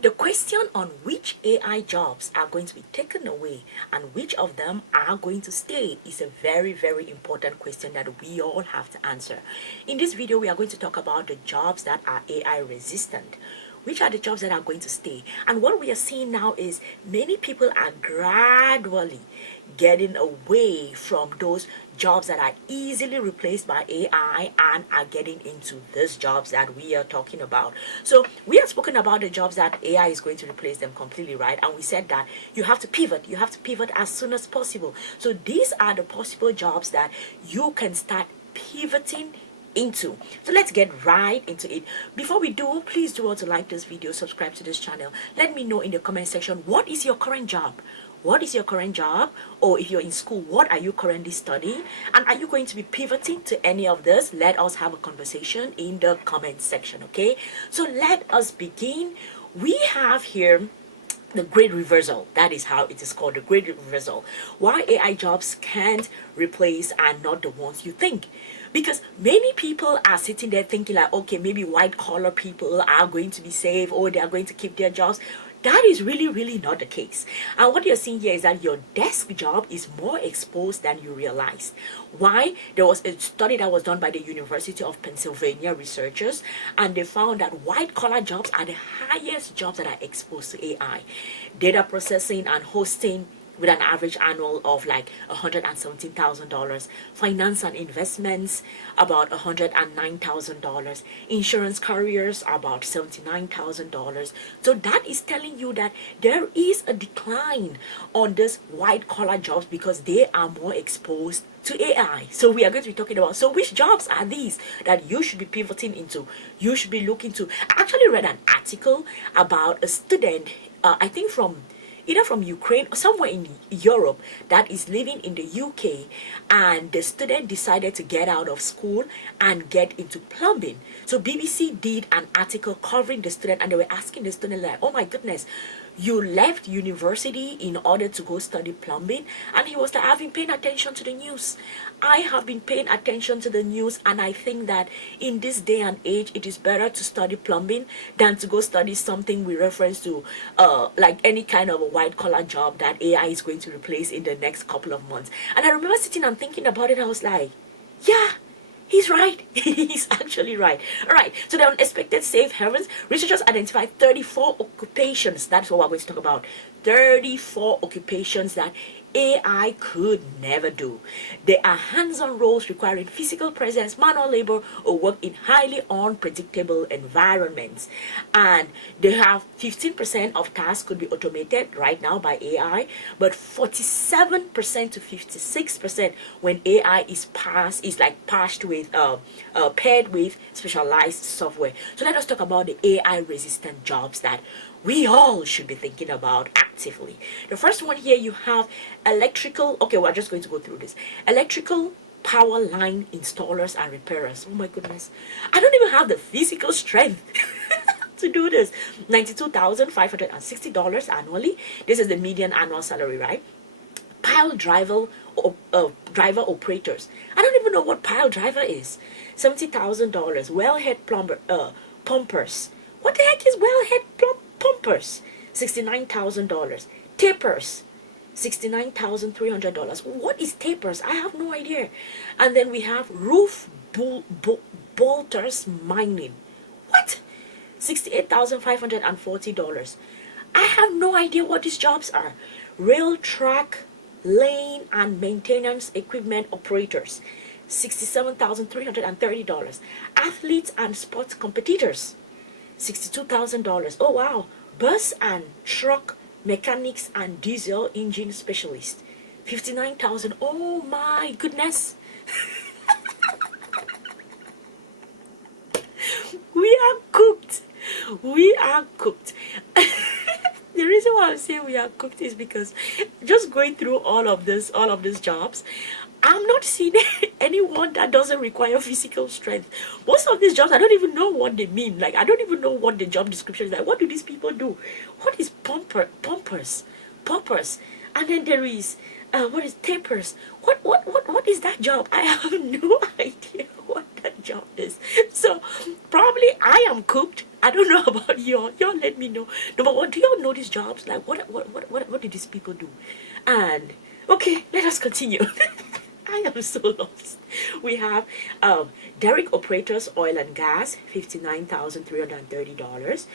The question on which AI jobs are going to be taken away and which of them are going to stay is a very, very important question that we all have to answer. In this video, we are going to talk about the jobs that are AI resistant. Which are the jobs that are going to stay? And what we are seeing now is many people are gradually getting away from those jobs that are easily replaced by AI and are getting into these jobs that we are talking about. So we have spoken about the jobs that AI is going to replace them completely, right? And we said that you have to pivot. You have to pivot as soon as possible. So these are the possible jobs that you can start pivoting into. So let's get right into it. Before we do, please do also like this video, subscribe to this channel. Let me know in the comment section, what is your current job? What is your current job? Or if you're in school, what are you currently studying? And are you going to be pivoting to any of this? Let us have a conversation in the comment section, okay? So let us begin. We have here the great reversal. That is how it is called, the great reversal. Why AI jobs can't replace and not the ones you think. Because many people are sitting there thinking like, okay, maybe white collar people are going to be safe or they are going to keep their jobs. That is really, really not the case. And what you're seeing here is that your desk job is more exposed than you realized. Why? There was a study that was done by the University of Pennsylvania researchers, and they found that white collar jobs are the highest jobs that are exposed to AI. Data processing and hosting, with an average annual of like $117,000. Finance and investments, about $109,000. Insurance carriers, about $79,000. So that is telling you that there is a decline on this white collar jobs because they are more exposed to AI. So we are going to be talking about, so which jobs are these that you should be pivoting into, you should be looking to. I actually read an article about a student, I think from either from Ukraine or somewhere in Europe, that is living in the UK, and the student decided to get out of school and get into plumbing. So BBC did an article covering the student, and they were asking the student like, oh my goodness, you left university in order to go study plumbing? And he was like, I've been paying attention to the news. I have been paying attention to the news, and I think that in this day and age, it is better to study plumbing than to go study something with reference to like any kind of a white collar job that AI is going to replace in the next couple of months. And I remember sitting and thinking about it. I was like, yeah, he's right. He's actually right. All right. So the unexpected safe havens. Researchers identified 34 occupations. That's what we're going to talk about. 34 occupations that AI could never do. They are hands-on roles requiring physical presence, manual labor, or work in highly unpredictable environments. And they have 15% of tasks could be automated right now by AI, but 47% to 56% when AI is patched with paired with specialized software. So let us talk about the AI resistant jobs that we all should be thinking about actively. The first one here, you have electrical, okay, we're just going to go through this. Electrical power line installers and repairers. Oh my goodness. I don't even have the physical strength to do this. $92,560 annually. This is the median annual salary, right? Pile driver operators. I don't even know what pile driver is. $70,000. Wellhead pumpers. What the heck is wellhead pumpers? $69,000. Tapers, $69,300. What is tapers? I have no idea. And then we have roof bolters mining. What? $68,540. I have no idea what these jobs are. Rail track, lane, and maintenance equipment operators. $67,330. Athletes and sports competitors. $62,000. Oh wow. Bus and truck mechanics and diesel engine specialist. $59,000. Oh my goodness. We are cooked. We are cooked. The reason why I'm saying we are cooked is because just going through all of these jobs, I'm not seeing anyone that doesn't require physical strength. Most of these jobs, I don't even know what they mean. Like, I don't even know what the job description is like. What do these people do? What is pumpers? And then there is, what is tapers? What is that job? I have no idea what that job is. So, probably I am cooked. I don't know about y'all. Y'all let me know. Number one, do y'all know these jobs? Like, what did these people do? And okay, let us continue. I am so lost. We have derrick operators, oil and gas, $59,330.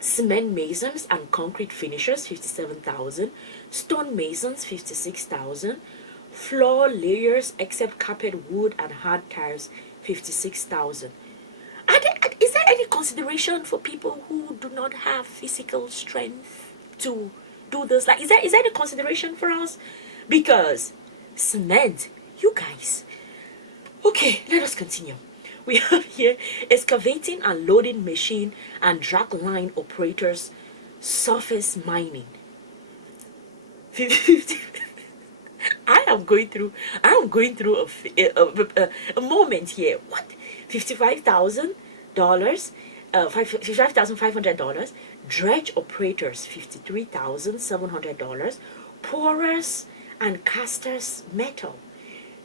Cement masons and concrete finishers, 57,000. Stone masons, 56,000. Floor layers except carpet, wood and hard tiles, 56,000. Is there any consideration for people who do not have physical strength to do this? Like, is there any consideration for us? Because cement, you guys. Okay, let us continue. We have here excavating and loading machine and drag line operators, surface mining. 50. I am going through a moment here. What? $55,000, $55,500. Dredge operators, $53,700. Pourers and casters metal,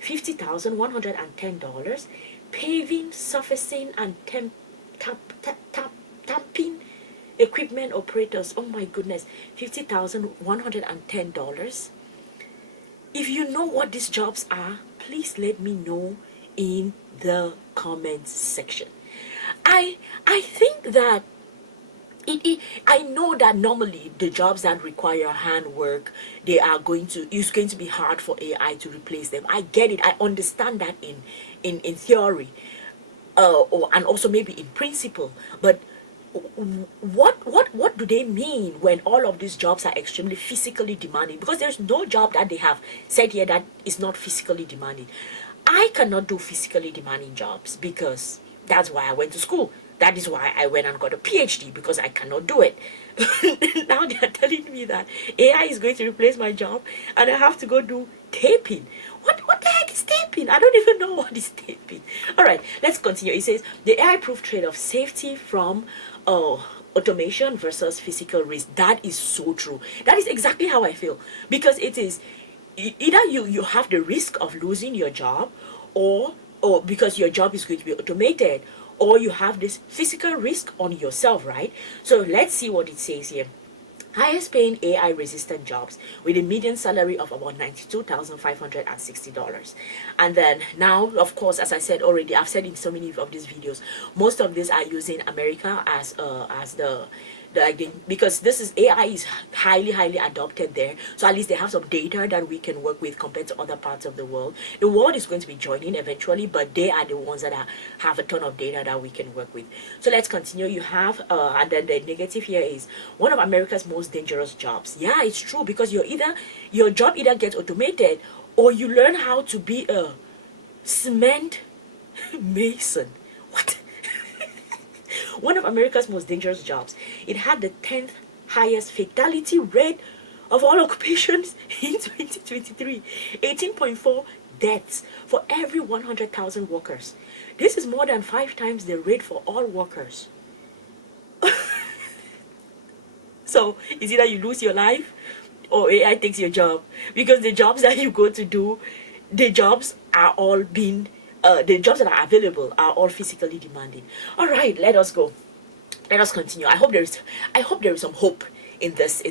$50,110. Paving, surfacing and tapping equipment operators, oh my goodness, $50,110. If you know what these jobs are, please let me know in the comments section. I think that I know that normally the jobs that require handwork, it's going to be hard for AI to replace them. I get it. I understand that in theory, and also maybe in principle. But what do they mean when all of these jobs are extremely physically demanding? Because there's no job that they have said here that is not physically demanding. I cannot do physically demanding jobs because that's why I went to school. That is why I went and got a PhD, because I cannot do it. Now they are telling me that AI is going to replace my job and I have to go do taping. What the heck is taping? I don't even know what is taping. All right, let's continue. It says the AI-proof trade-off: safety from automation versus physical risk. That is so true. That is exactly how I feel, because it is either you have the risk of losing your job, or because your job is going to be automated, or you have this physical risk on yourself, right? So let's see what it says here. Highest paying AI resistant jobs with a median salary of about $92,560. And then now, of course, as I said already, I've said in so many of these videos, most of these are using America as the because this is AI is highly adopted there, so at least they have some data that we can work with compared to other parts of the world. The world is going to be joining eventually, but they are the ones that have a ton of data that we can work with. So let's continue. You have and then the negative here is one of America's most dangerous jobs. Yeah, it's true, because your job either gets automated or you learn how to be a cement mason. What? One of America's most dangerous jobs. It had the 10th highest fatality rate of all occupations in 2023. 18.4 deaths for every 100,000 workers. This is more than 5 times the rate for all workers. So it's either you lose your life or AI takes your job, because the jobs that you go to do, the jobs are all being the jobs that are available are all physically demanding. All right, let us go. Let us continue. I hope there is some hope in this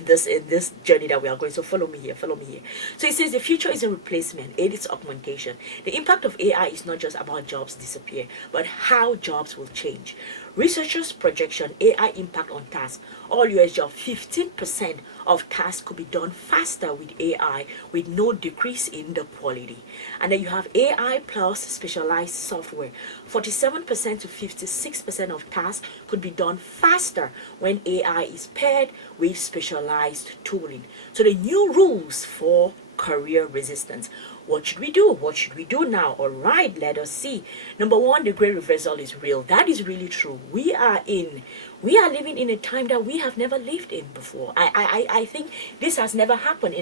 journey that we are going. So follow me here. So it says the future is a replacement, it is augmentation. The impact of AI is not just about jobs disappear, but how jobs will change. Researchers' projection: AI impact on tasks. All US jobs, 15% of tasks could be done faster with AI, with no decrease in the quality. And then you have AI plus specialized software. 47% to 56% of tasks could be done faster when AI is paired with specialized tooling. So the new rules for career resistance. What should we do? What should we do now? All right, let us see. Number one, the great reversal is real. That is really true. We are living in a time that we have never lived in before. I think this has never happened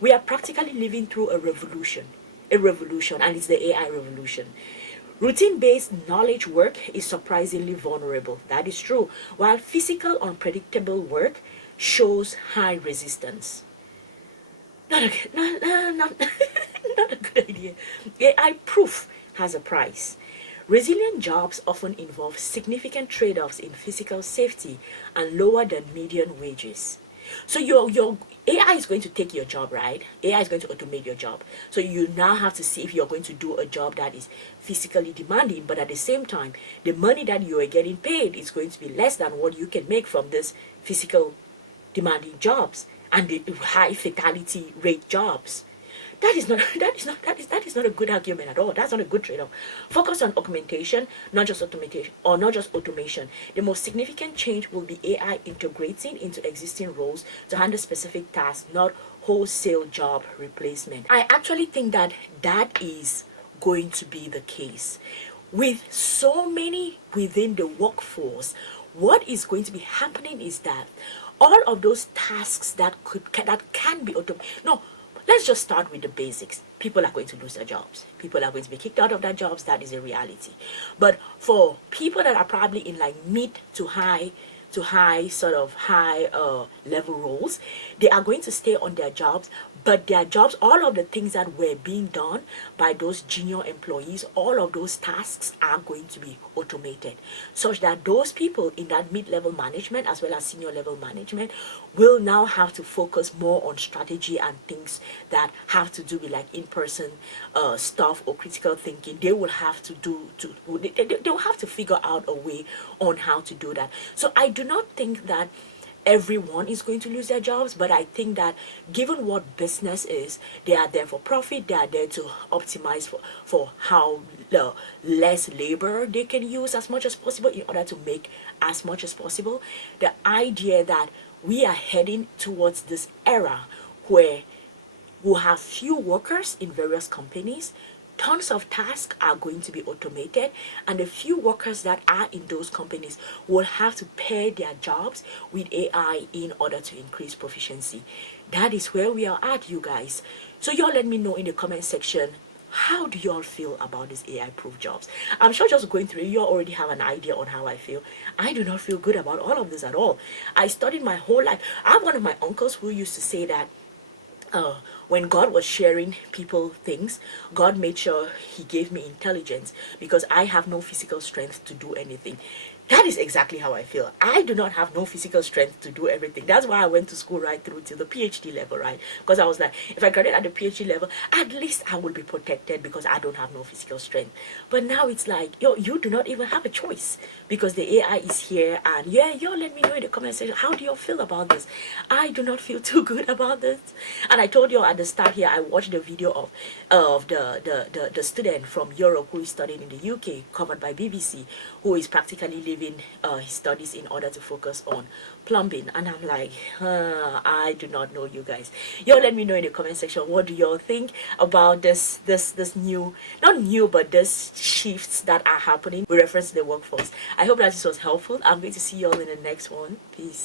we are practically living through a revolution, and it's the AI revolution. Routine-based knowledge work is surprisingly vulnerable. That is true. While physical, unpredictable work shows high resistance. Not a good idea. AI proof has a price. Resilient jobs often involve significant trade-offs in physical safety and lower than median wages. So your AI is going to take your job, right? AI is going to automate your job. So you now have to see if you're going to do a job that is physically demanding, but at the same time, the money that you are getting paid is going to be less than what you can make from this physical demanding jobs and the high fatality rate jobs. That is not a good argument at all. That's not a good trade-off. Focus on augmentation, not just automation. The most significant change will be AI integrating into existing roles to handle specific tasks, not wholesale job replacement. I actually think that that is going to be the case. With so many within the workforce, what is going to be happening is that all of those tasks that can be automated. No, let's just start with the basics. People are going to lose their jobs. People are going to be kicked out of their jobs. That is a reality. But for people that are probably in like mid to high sort of high level roles, they are going to stay on their jobs, but their jobs, all of the things that were being done by those junior employees, all of those tasks are going to be automated, such that those people in that mid-level management as well as senior level management will now have to focus more on strategy and things that have to do with like in-person stuff or critical thinking. They will have to they will have to figure out a way on how to do that. So I do not think that everyone is going to lose their jobs, but I think that given what business is, they are there for profit. They are there to optimize for how less labor they can use as much as possible in order to make as much as possible. The idea that we are heading towards this era where we'll have few workers in various companies, tons of tasks are going to be automated, and the few workers that are in those companies will have to pair their jobs with AI in order to increase proficiency. That is where we are at, you guys. So y'all let me know in the comment section, how do y'all feel about these AI-proof jobs? I'm sure just going through it, you already have an idea on how I feel. I do not feel good about all of this at all. I studied my whole life. I have one of my uncles who used to say that when God was sharing people things, God made sure he gave me intelligence because I have no physical strength to do anything. That is exactly how I feel. I do not have no physical strength to do everything. That's why I went to school right through to the PhD level, right? Because I was like, if I graduate at the PhD level, at least I will be protected because I don't have no physical strength. But now it's like, yo, you do not even have a choice because the AI is here. And yeah, yo, let me know in the comment section, how do you feel about this? I do not feel too good about this. And I told you at the start here, I watched the video of the student from Europe who is studying in the UK, covered by BBC, who is practically living his studies in order to focus on plumbing. And I'm like, I do not know, you guys. Y'all let me know in the comment section, what do y'all think about this new, not new, but this shifts that are happening with reference to the workforce. I hope that this was helpful. I'm going to see y'all in the next one. Peace.